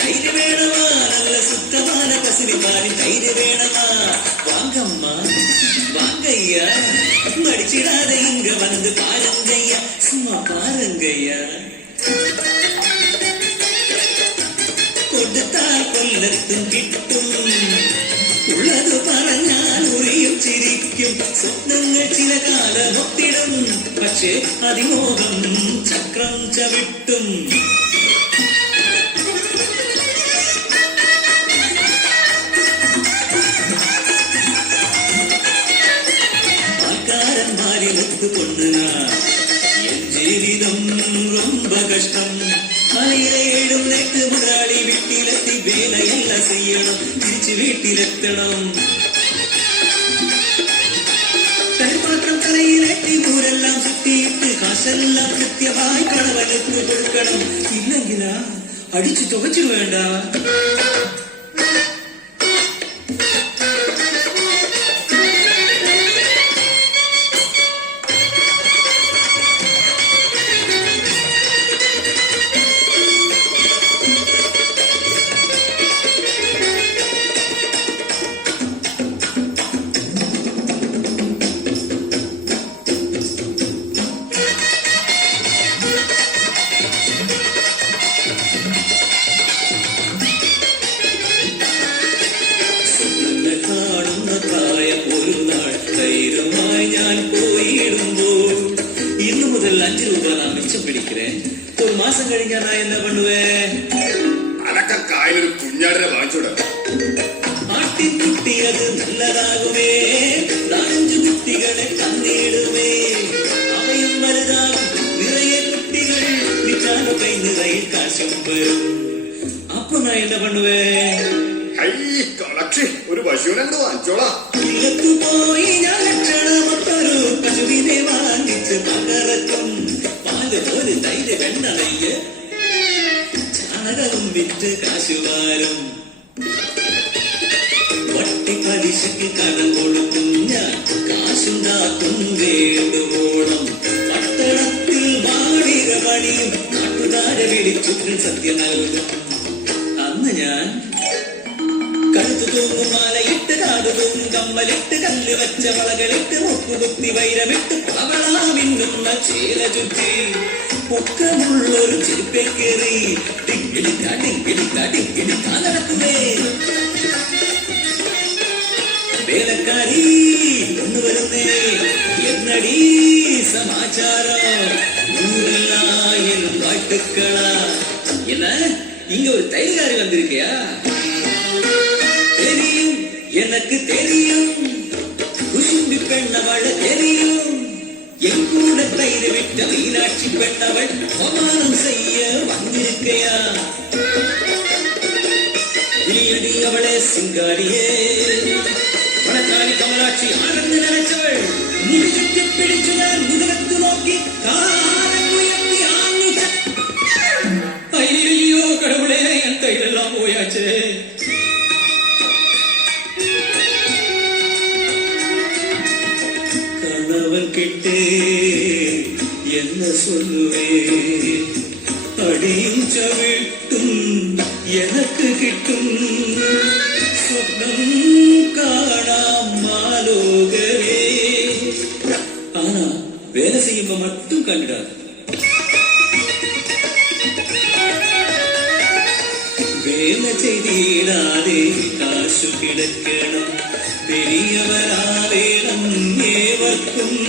தயிர் வேணவா, நல்ல சுத்தமான கசிரி பாரி தயிர் வேணவா, வாங்கம்மா வாங்கய்யா, மடிச்சிடாத இங்க வந்து பாருங்கய்யா, சும்மா பாருங்கய்யா. കൊടുത്താൽ കൊല്ലത്തും കിട്ടും, ഉള്ളത് പറഞ്ഞാൽ ഉറിയും ചിരിക്കും, സ്വപ്നങ്ങൾ ചില കാലം ഒത്തിടും, പക്ഷേ അതിമോഹം ചക്രം ചവിട്ടും. ആൾക്കാരന്മാരെ ഒത്തുകൊണ്ടുനാ എൻ ജീവിതം ரொம்ப കഷ്ടം. അലയിലേടും നേക്ക് മുതലാളി വീട്ടിലെത്തി വേലയെല്ലാം ചെയ്യണം, തിരിച്ചു വീട്ടിലെത്തണം. കരിപ്പാത്രം തലയിലേറ്റി ഊരെല്ലാം ചുറ്റിയിട്ട് കാശെല്ലാം കൃത്യമായി കളവനുക്ക് കൊടുക്കണം. ഇല്ലെങ്കിലാ അടിച്ചു തുകച്ചു വേണ്ട. ഞാൻ പോയിടുമ്പോൾ ഇന്നു മുതൽ 5 രൂപ நான் மிச்சம் பிடிக்கிறேன். ஒரு மாசம் കഴിഞ്ഞാ நான் என்ன பண்ணுவேன்? അനക്കൊരു കുഞ്ഞാടിനെ വാങ്ങിച്ചോട. ആട്ടിൻകുട്ടി അത് നല്ലതാകുമേ, 4-5 കുട്ടികളെ തന്നിടുമേ, അവയും വലുതാകും നിറയെ കുട്ടികൾ, വിറ്റാലോ കൈ നിറയെ കാശും വരും. അപ്പൊ ഞാൻ என்ன பண்ணுவேன்? ഒരു പശുവിനെ വാങ്ങിച്ചോളാം. ഇല്ലത്തു പോയി ഞാൻ ലക്ഷണമൊത്തൊരു പശുവിനെ വാങ്ങിച്ച് പകർക്കും, പാല് പോലെ തൈര് വെണ്ണ നെയ്യ് ചാണകവും വിറ്റ് കാശുവാരും. വട്ടി പലിശക്ക് കടം കൊടുക്കും ഞാൻ, കാശുണ്ടാക്കും വേണ്ടുവോളം. പട്ടണത്തിൽ മാളിക പണിയും നാട്ടുകാരെ വിളിച്ചുറ്റും സത്യം നൽകും. അന്ന് ഞാൻ കഴുത്തു തൂങ്ങും മാലയിട്ട്, കാതു തൂങ്ങും കമ്മലിട്ട്, കല്ല് വെച്ച വളകളിട്ട്, മുക്കുകുത്തി വൈരമിട്ട്, പവള മിന്നുന്ന ചേല ചുറ്റി, പൊക്കമുള്ളൊരു ചെരുപ്പെ കയറി ടിങ്കിടിക്ക ടിങ്കിടിക്ക ടിങ്കിടിക്ക നടക്കുമേ. വേലക്കാരി ഒന്ന് വരുന്നേ, എന്നടി സമാചാരം, നൂറില്ലായിരം വാട്ടുക്കളാ. என்ன இங்க ஒரு தையல்காரி வந்திருக்கியா? தெரியும், எனக்கு தெரியும், குசும்பி பெண்ணவள் தெரியும், என் கூட தயிர் விட்ட மீனாட்சி பெண்ணவள் சமானம் செய்ய வந்திருக்கையா? நீடி அவளே சிங்காரியே, வணக்காரி கமலாட்சி ஆனந்து நினைச்சவள், முடி சுற்றி பிடிச்சு நான் முதுகத்து நோக்கி காலம் உயர்த்தி ஆங்கிச்ச. ஐயோ கடவுளே, என் தைரெல்லாம் போயாச்சே. கணவன் கிட்டே என்ன சொல்லுவே, அடியும் சவிட்டும் எனக்கு கிட்டும், சொப்னம் காணாம் மாலோகரே. ஆனா வேலை செய்யும்ப மட்டும் கண்டுடாது. வேலை செய்திடாதே காசு கிடக்கணும், பெரியவராலே நம் ஏவர்க்கும்